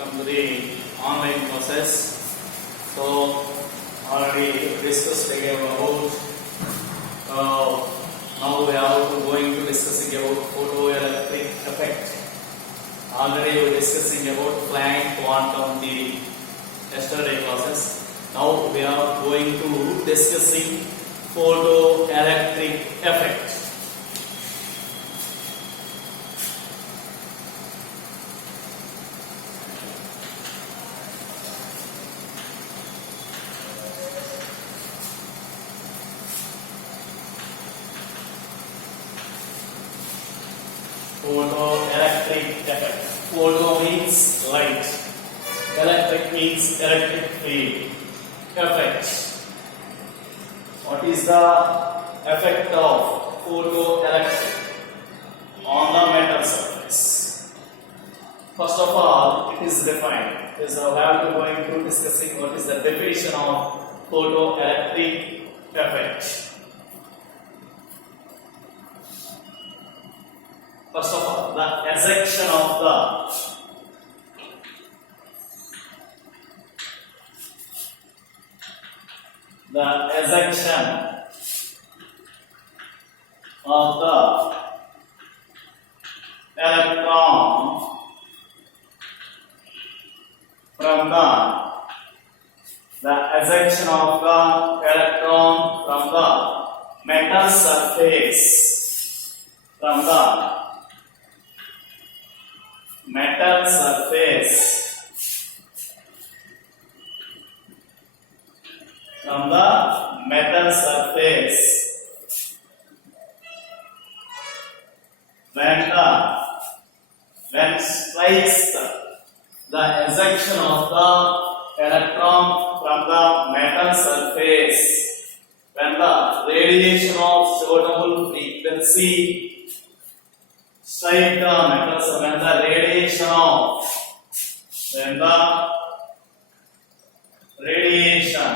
welcome to the online process. So, already discussed about now we are going to discussing about photoelectric effect. Already we were discussing about Planck quantum theory yesterday classes. Now we are going to discussing photoelectric effect. Photoelectric effect. Photo means light. Electric means electric field. Effect. What is the effect of photoelectric on the metal surface? First of all, it is defined. So we are going to discussing what is the definition of photoelectric effect. First of all, the ejection of the electron from the ejection of the electron from the metal surface from the metal surface when strikes the ejection of the electron from the metal surface, when the radiation of suitable frequency strike the metal surface, when the radiation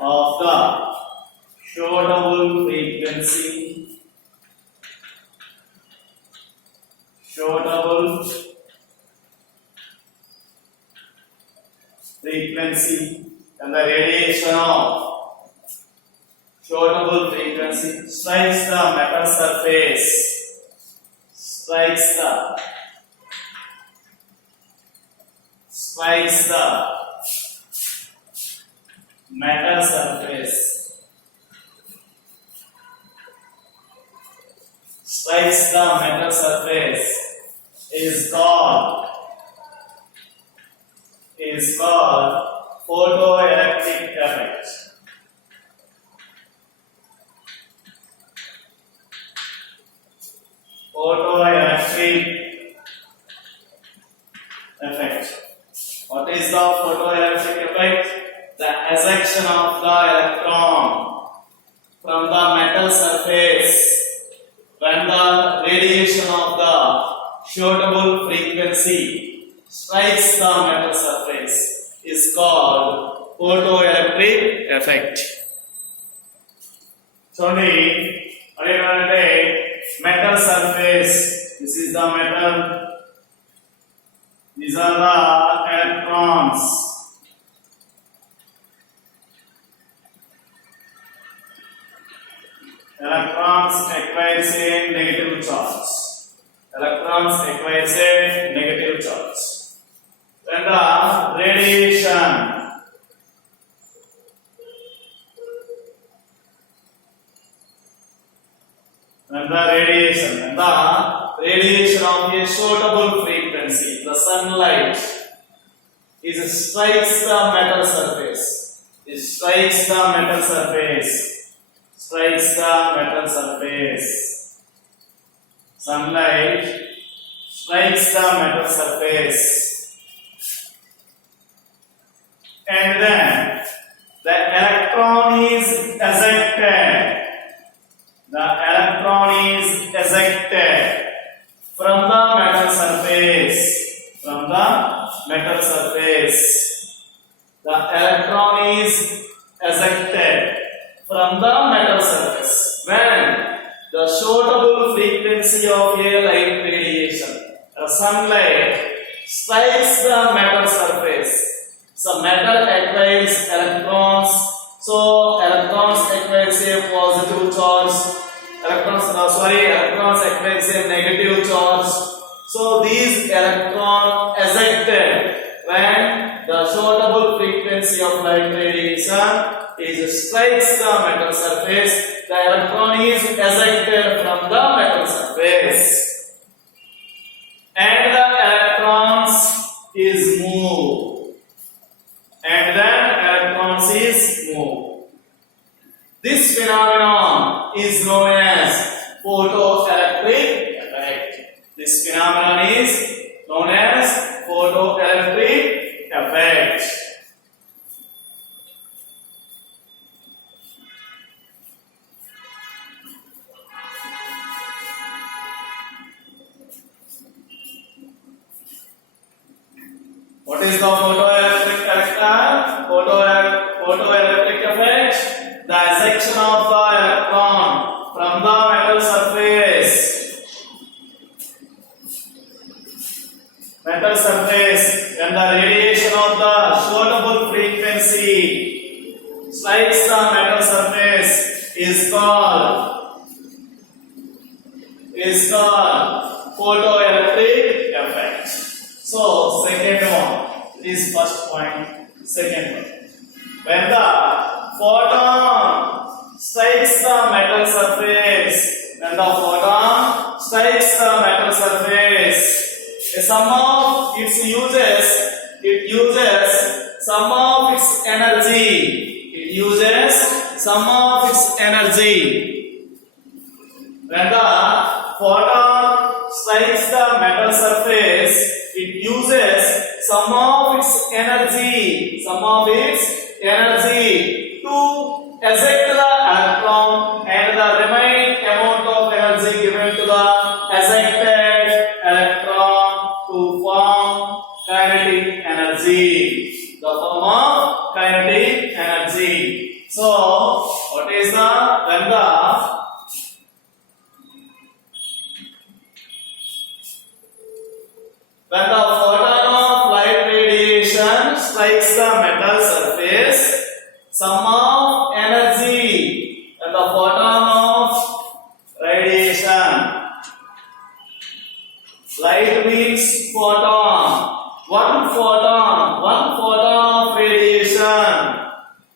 of the suitable frequency and the radiation of suitable frequency strikes the metal surface, metal surface, is called photoelectric effect. Photoelectric effect. What is the photoelectric effect? The ejection of the electron from the metal surface when the radiation of the suitable frequency strikes the metal surface is called photoelectric effect. So, metal surface, this is the metal, these are the electrons. Electrons acquires a negative charge. When the radiation of a suitable frequency, the sunlight, strikes the metal surface. Sunlight strikes the metal surface, and then the electron is ejected. From the metal surface. The electron is ejected from the metal surface when the suitable frequency of a light radiation, sunlight strikes the metal surface. So metal acquires electrons. So electrons acquires a positive charge. Electrons acquires a negative charge. So these electrons ejected when the suitable frequency of light radiation is strikes the metal surface. The electron is ejected from the metal surface, and the electrons is moved, and then electrons is moved. This phenomenon is known as photoelectric effect. This phenomenon is known as photoelectric effect. What is the photoelectric effect? Photoelectric effect: the ejection of the electron from the metal surface. When the radiation of the suitable frequency strikes the metal surface is called photoelectric effect. So second one is first point. Second one, when the photon strikes the metal surface, some of its it uses some of its energy. When the photon strikes the metal surface, it uses some of its energy to eject the electron, and the remaining amount of energy given to the ejected electron to form kinetic energy. So, what is when the photon of light radiation strikes the metal surface, sum of energy and the photon of radiation. Light means photon. One photon of radiation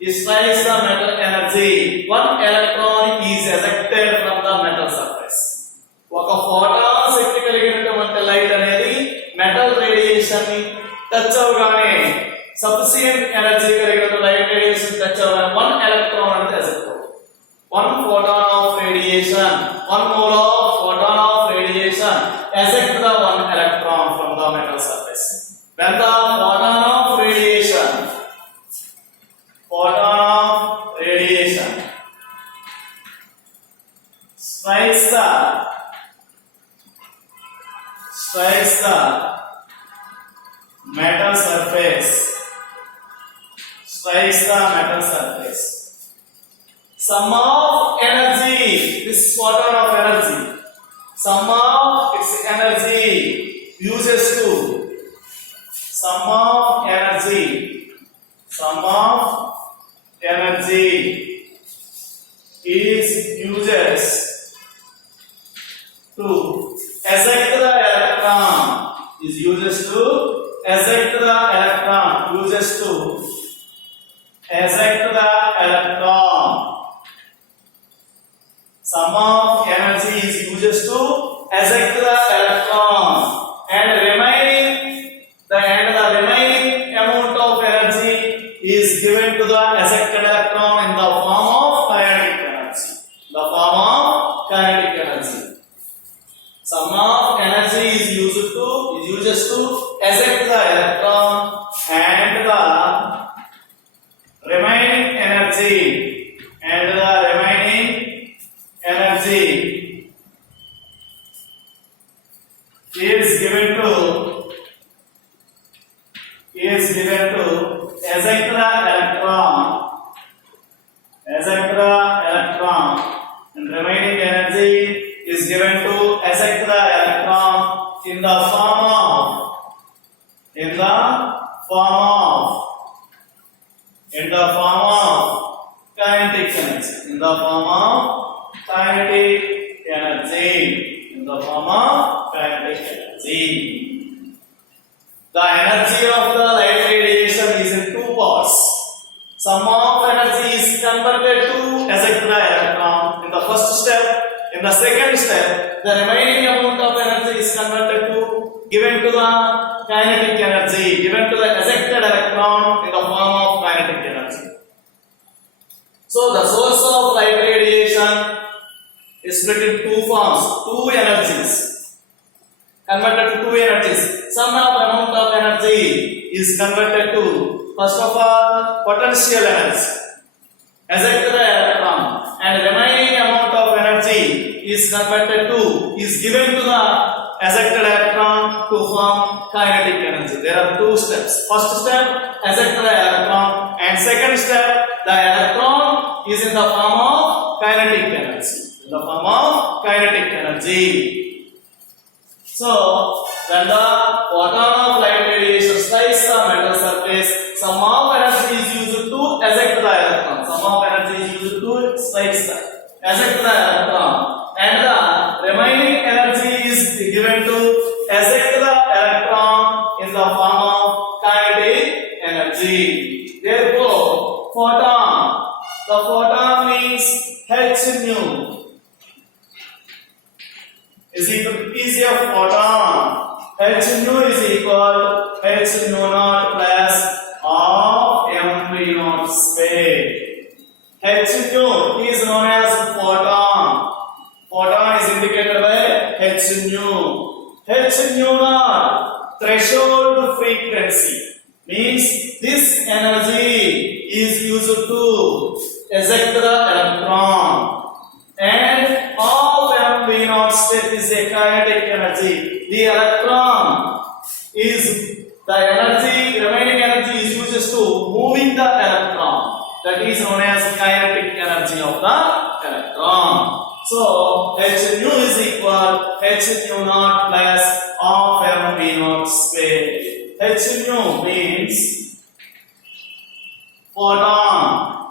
strikes the metal energy. One electron is ejected from the metal surface. ఒక photon శక్తి కలిగినటువంటి light అనేది metal radiation ని touch అవగానే sufficient energy కలిగిన light radiation touch అవగానే one electron అనేది eject అవుతుంది. One photon of radiation, one mole of photon of radiation eject the one electron from the metal surface. When the photon of radiation strikes the metal surface, some of energy, this photon of energy, some of its energy uses to some of energy is uses to eject the electron, some of energy is uses to eject the electron, and the remaining amount of energy is given to the ejected electron in the form of kinetic energy. Some of energy is uses to eject the electron, and the remaining energy is given to eject the electron, and remaining energy is given to eject the electron in the form form of kinetic energy. In the form of kinetic energy. In the form of kinetic energy. The energy of the light radiation is in two parts. Sum of energy is converted to eject the electron in the first step. In the second step, the remaining amount of energy is converted to given to the kinetic energy, given to the ejected electron in the form of kinetic energy. So the source of light radiation is split in two forms, two energies. Converted to two energies. Some amount of energy is converted to, first of all, potential energy, eject the electron, and remaining amount of energy is converted to, is given to the ejected electron to form kinetic energy. There are two steps. First step, eject the electron, and second step, the electron is in the form of kinetic energy. In the form of kinetic energy. So, when the photon of light radiation strikes the metal surface, some of energy is used to eject the electron. Some of energy is used to eject the electron, and the remaining energy is given to eject the electron in the form of kinetic energy. Therefore, photon. The photon means h nu is equal to PZ of photon. H nu is equal to h nu naught plus of m v naught square. H nu is known as photon. Photon is indicated by h nu. H nu naught, threshold frequency, means this energy is used to eject the electron, and of m v naught step is a kinetic energy. The electron is the energy, remaining energy is used to moving the electron. That is known as kinetic energy of the electron. So h nu is equal h nu naught plus of m v naught square. H nu means photon,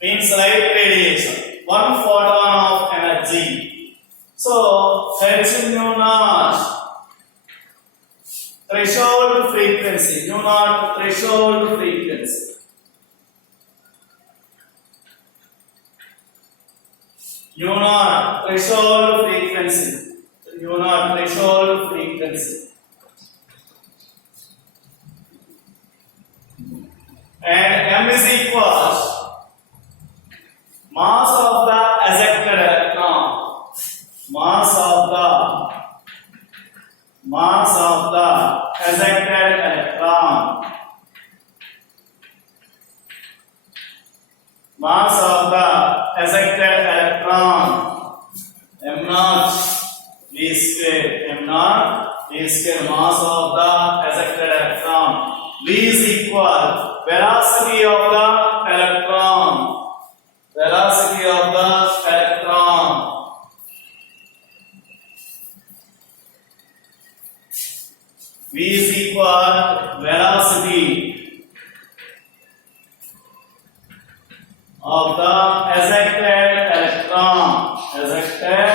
means light radiation, one photon of energy. So h nu naught, threshold frequency, nu naught threshold frequency. Nu naught threshold frequency. Nu naught threshold frequency. And m is equal mass of the ejected electron. Mass of the ejected electron. Mass of the ejected electron. M naught v square. M naught v square. Mass of the ejected electron. V is equal velocity of the electron. Velocity of the electron. V is equal velocity of the ejected electron. Ejected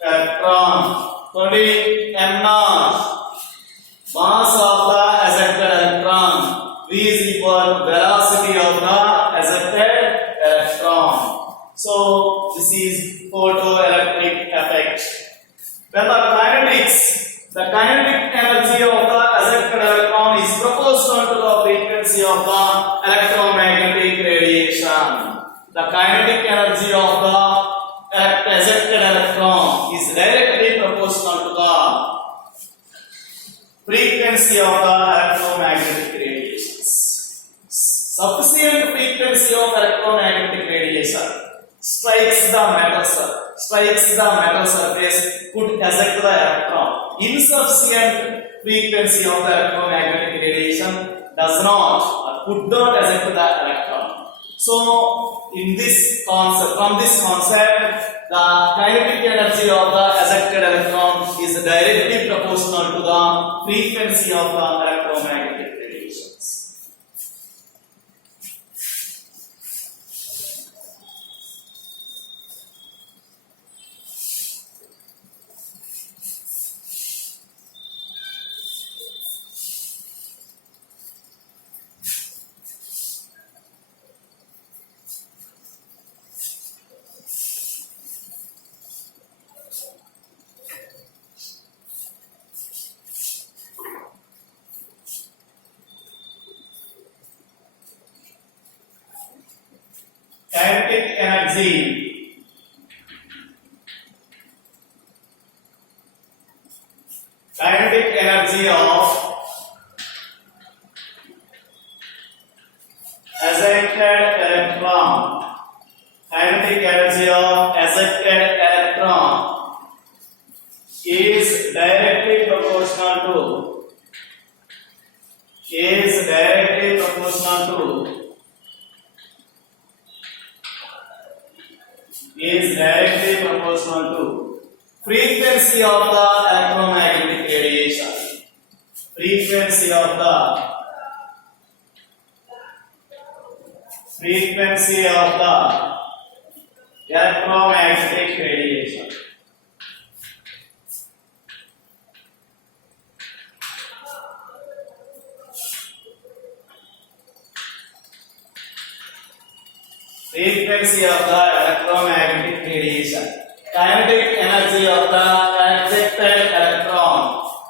electron. 20 m naught, mass of the ejected electron. V is equal velocity of the ejected electron. So this is photoelectric effect. When the kinetic energy of the ejected electron is proportional to the frequency of the electromagnetic radiation. The kinetic energy of the ejected electron is directly proportional to the frequency of the electromagnetic radiations. Sufficient frequency of electromagnetic radiation strikes the metal surface could eject the electron. Insufficient frequency of the electromagnetic radiation does not or could not eject the electron. So in this concept, from this concept, the kinetic energy of the ejected electron is directly proportional proportional to the frequency of the electromagnetic radiations. Kinetic energy. Kinetic energy of ejected electron. Kinetic energy of ejected electron is directly proportional to frequency of the electromagnetic radiation. Frequency of the electromagnetic radiation. Frequency of the electromagnetic radiation. Kinetic energy of the ejected electron.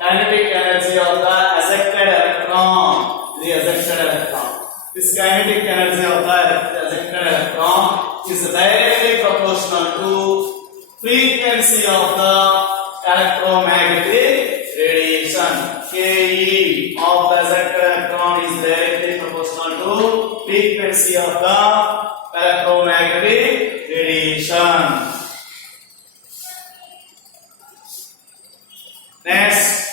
Kinetic energy of the ejected electron. The ejected electron. This kinetic energy of the ejected electron is directly proportional to frequency of the electromagnetic radiation. Ke of the ejected electron is directly proportional to frequency of the electromagnetic radiation. Next,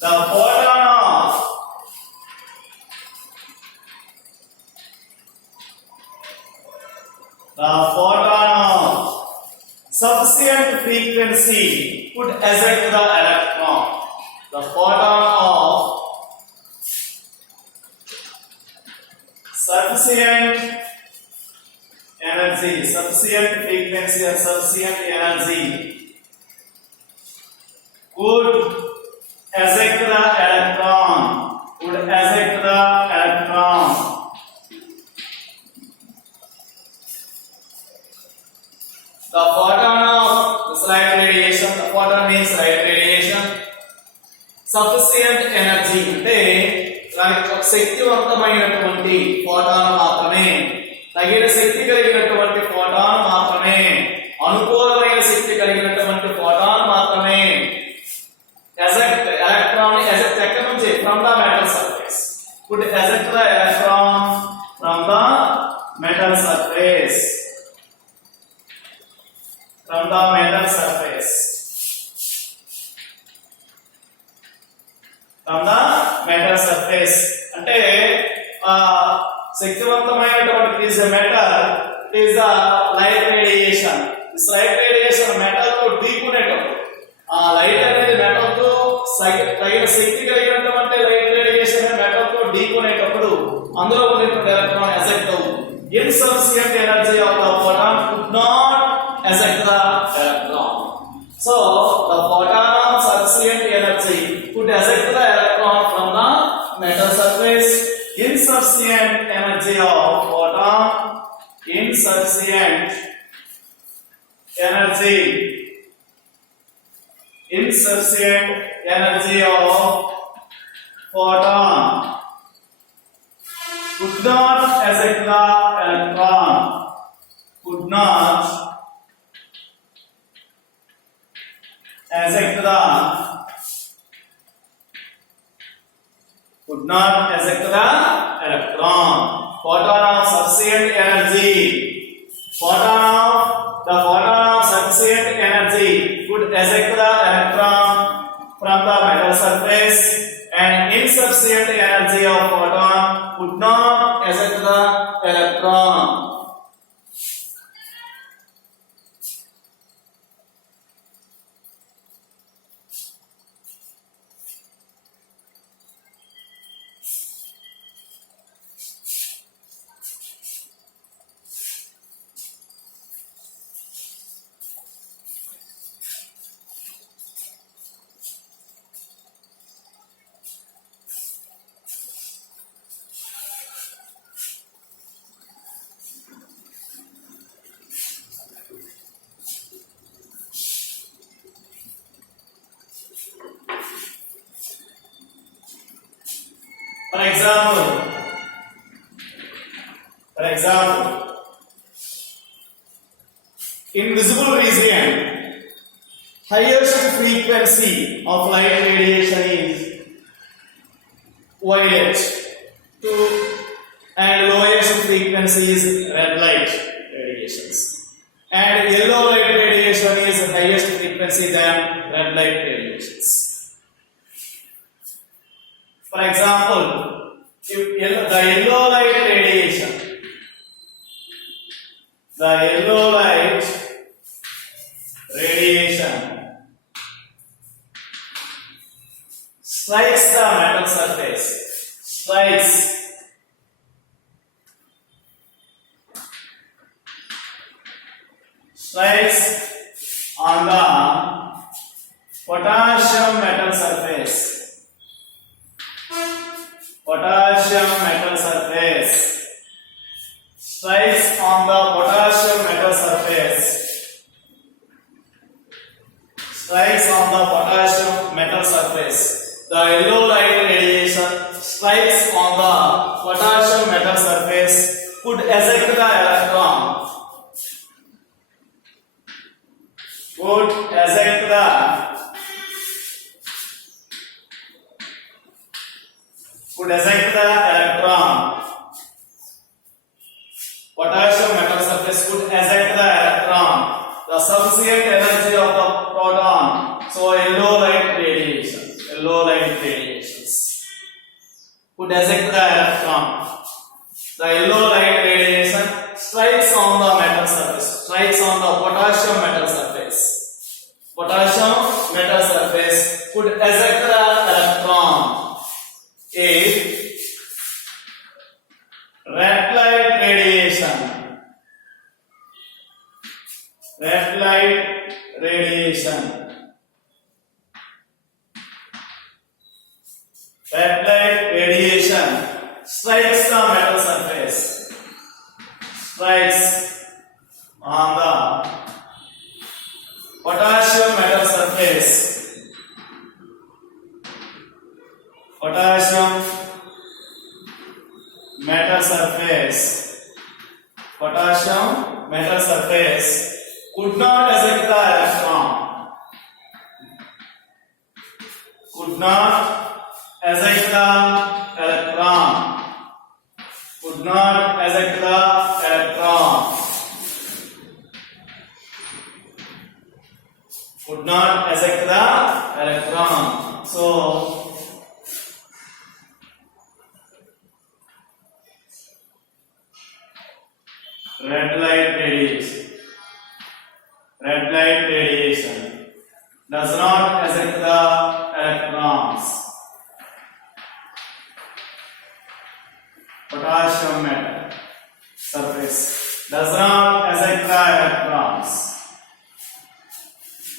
the photon of sufficient frequency could eject the electron. The photon of sufficient energy, sufficient frequency and sufficient energy could eject the electron. The photon of this light radiation, the photon means light radiation. Sufficient energy అంటే దానికి శక్తివంతమైనటువంటి photon మాత్రమే, తగిన శక్తి కలిగినటువంటి photon మాత్రమే, అనుకూలమైన శక్తి కలిగినటువంటి photon మాత్రమే eject electron eject ఎక్కడి నుంచి from the metal surface. Could eject the electron from the metal surface. From the metal surface. From the metal surface. అంటే శక్తివంతమైనటువంటి is a metal, it is a light radiation. This light radiation metal తో ఢీకొనేటప్పుడు ఆ light అనేది metal తో తగిన శక్తి కలిగినటువంటి light radiation metal తో ఢీకొనేటప్పుడు అందులో ఉన్నటువంటి ఎలక్ట్రాన్ ఎజెక్ట్ అవుతుంది. Insufficient energy of the photon could not eject the electron. So the photon of sufficient energy could eject the electron from the metal surface. Insufficient energy of photon, insufficient energy of photon could not eject the electron. Could not eject the electron. Photon of sufficient energy. The photon of sufficient energy could eject the electron from the metal surface, and insufficient energy of photon could not eject the electron. For example, in visible region, highest frequency of light radiation is violet, and lowest frequency is red light radiations. And yellow light radiation is highest frequency than red light radiations. For example, if the yellow light radiation strikes the metal surface, strikes on the potassium metal surface, strikes on the potassium metal surface, the yellow light radiation strikes on the potassium metal surface, could eject the electron, potassium metal surface could eject the electron, the subsequent energy of the proton. So yellow light radiations could eject the electron. The yellow light radiation strikes on the metal surface, on the potassium metal surface, could eject the electron. If red light radiation strikes the metal surface, strikes on the potassium metal surface, could not eject the electron, could not eject the electron, So red light radiation does not eject the electrons. Potassium metal surface does not eject the electrons.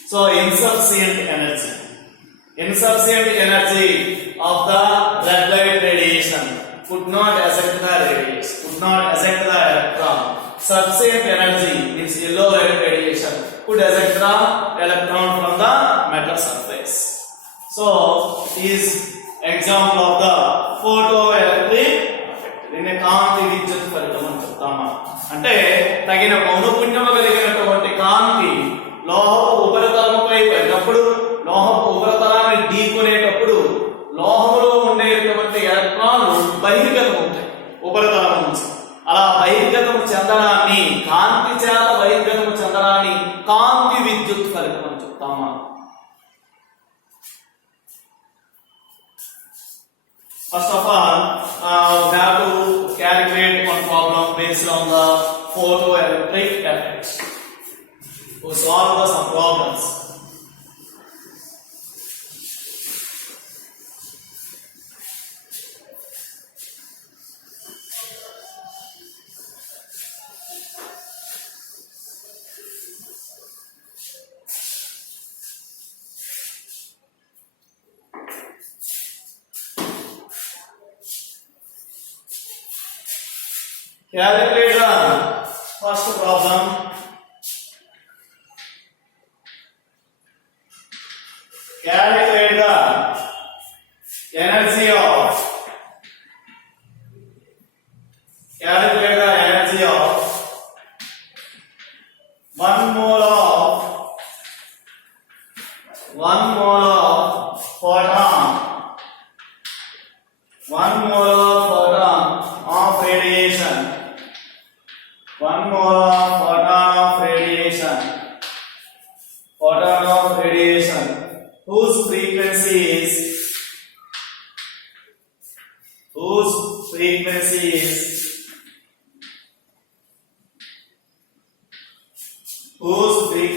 So insufficient energy of the red light radiation could not eject the electron. Sufficient energy means yellow light radiation could eject the electron from the metal surface. So is example of the photoelectric effect. దీన్ని కాంతి విద్యుత్ ఫలితం అని చెప్తామా. అంటే తగిన పౌనపుణ్యము కలిగినటువంటి కాంతి లోహపు ఉపరితలంపై పడినప్పుడు, లోహపు ఉపరితలాన్ని ఢీకొనేటప్పుడు లోహములో ఉండేటువంటి ఎలక్ట్రాన్లు బహిర్గతం అవుతాయి ఉపరితలం నుంచి. అలా బహిర్గతం చెందడాన్ని, కాంతి చేత బహిర్గతం చెందడాన్ని కాంతి విద్యుత్ ఫలితం అని చెప్తామా. First of all, we have to calculate one problem based on the photoelectric effect. We solve some problems. Calculate the first problem. Calculate the energy of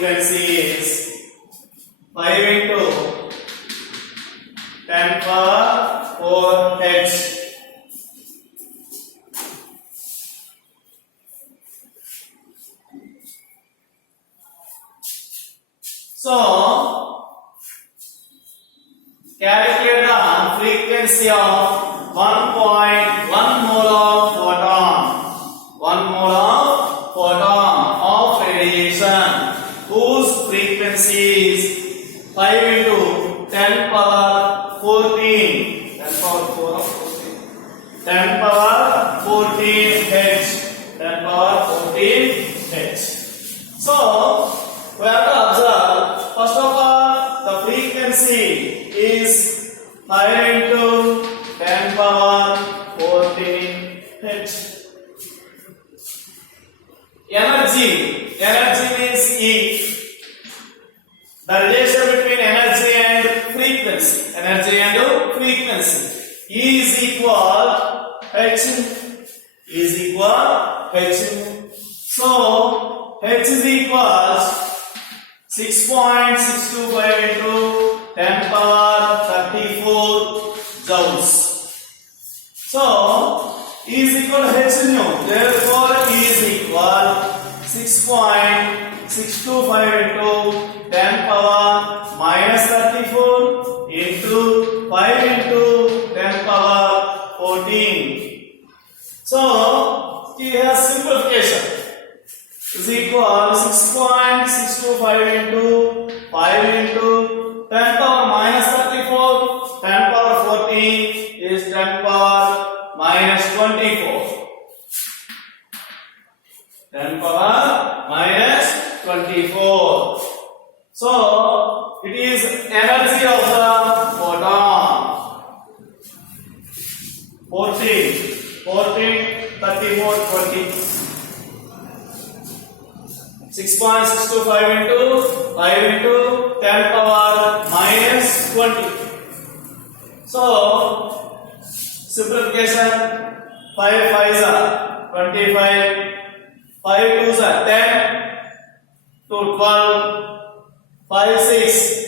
frequency is 5 into 10 power 4 Hertz. So, calculate the frequency of 1.1 mole of photon. 1 mole of photon of radiation whose frequency is 5 into 10 power 14. 10 power 4 of 14. 10 power 14 Hertz. 10 power 14 Hertz. So, we have to observe, first of all, the frequency is 5 into 10 power 14 Hertz. Energy means E. The relation between energy and frequency. Energy and frequency. E is equal H. E is equal H. So, H is equals 6.625 into 10 power 34 joules. So, E is equal to H nu. Therefore, E is equal 6.625 into 10 power minus 34 into 5 into 10 power 14. So, T has simplification. Is equal 6.625 into 5 into 10 power minus 34. 10 power 14 is 10 power minus 24. 10 power minus 24. So, it is energy of the photon. 14, 34, 20. 6.625 into 5 into 10 power minus 20. So, simplification, 5 5s are 25, 5 2s are 10, 2 12, 5 6,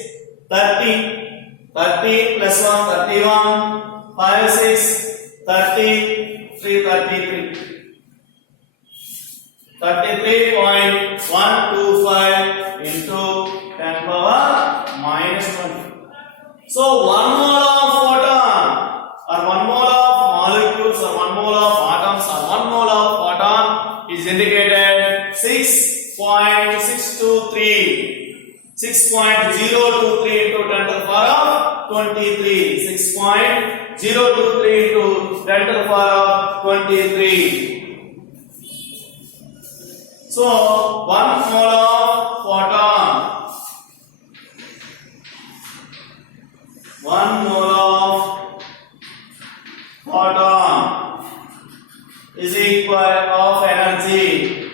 30, 30 plus 1 31, 5 6, 30, 3 33. 33.125 into 10 power minus 20. So, 1 mole of photon or 1 mole of molecules or 1 mole of atoms or 1 mole of photon is indicated 6.623. 6.023 into 10 to the power of 23. 6.023 into 10 to the power of 23. So, 1 mole of photon, 1 mole of photon is equal of energy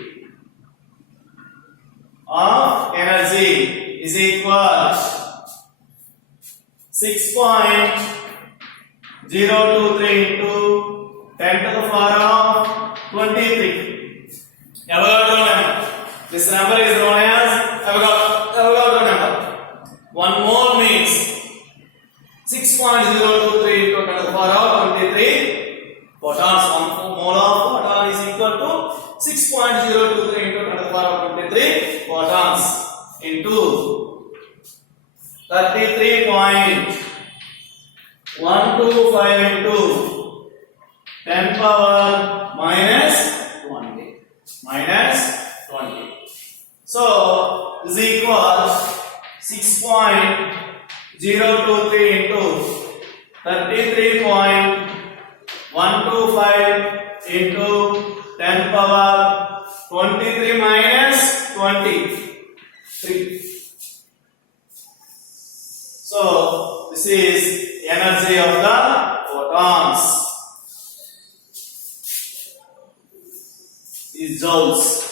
is equal 6.023 into 10 to the power of 23. Avogadro number. This number is known as Avogadro number. 1 mole means 6.023 into 10 to the power of 23 photons. 1 mole of photon is equal to 6.023 into 10 to the power of 23 photons into 33.125 into 10 power minus 20. Minus 20. So, is equal 6.023 into 33.125 into 10 power 23 minus 23. So, this is energy of the photons. Is joules.